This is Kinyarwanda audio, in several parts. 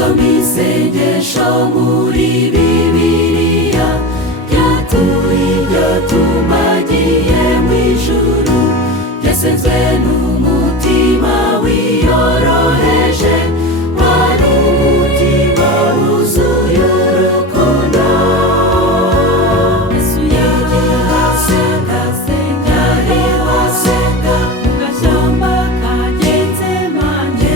gusoma isengesho muri Bibiliya byatuye ibyo tumagiye mu ijuru, yasenzwe n'umutima wiyoroheje, wari umutima wuzuye urukundo. Yesu yagiye asenga, yari asenga mu gashyamba ka Getsemani,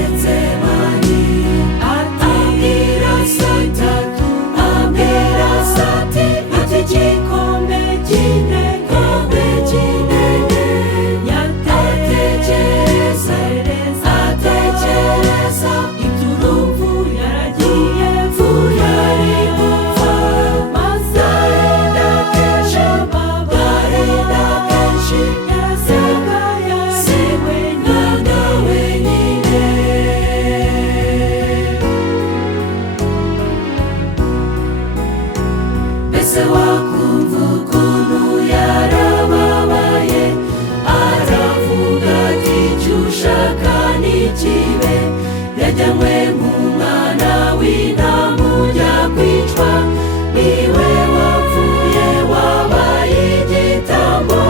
abwira Sati ati igikombe cy'intege atekereza iby'urupfu yaragiye ari gupfa, maze agahinda kenshi yasaga yari wenyine. Mbese wakumva ukuntu yarababaye, aravuga ati icyo ushaka ntikibe, yajyanywe nk'umwana w'intama ujya kwicwa, niwe wapfuye wabaye igitambo.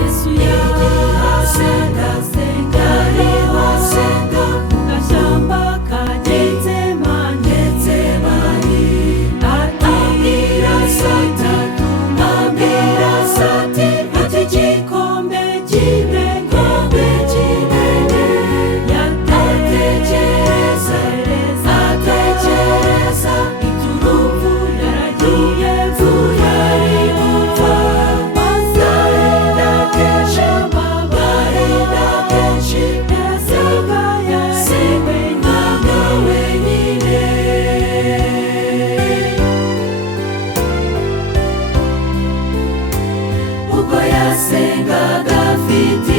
Yesu yagiye asenga, yari asenga mu gashyamba ka Getsemani, abwira Sati ati igikombe cy'intege atekereza iby'urupfu yaragiye ari gupfa, maze agahinda kenshi yasaga yari wenyine. Ubwo yasengaga afite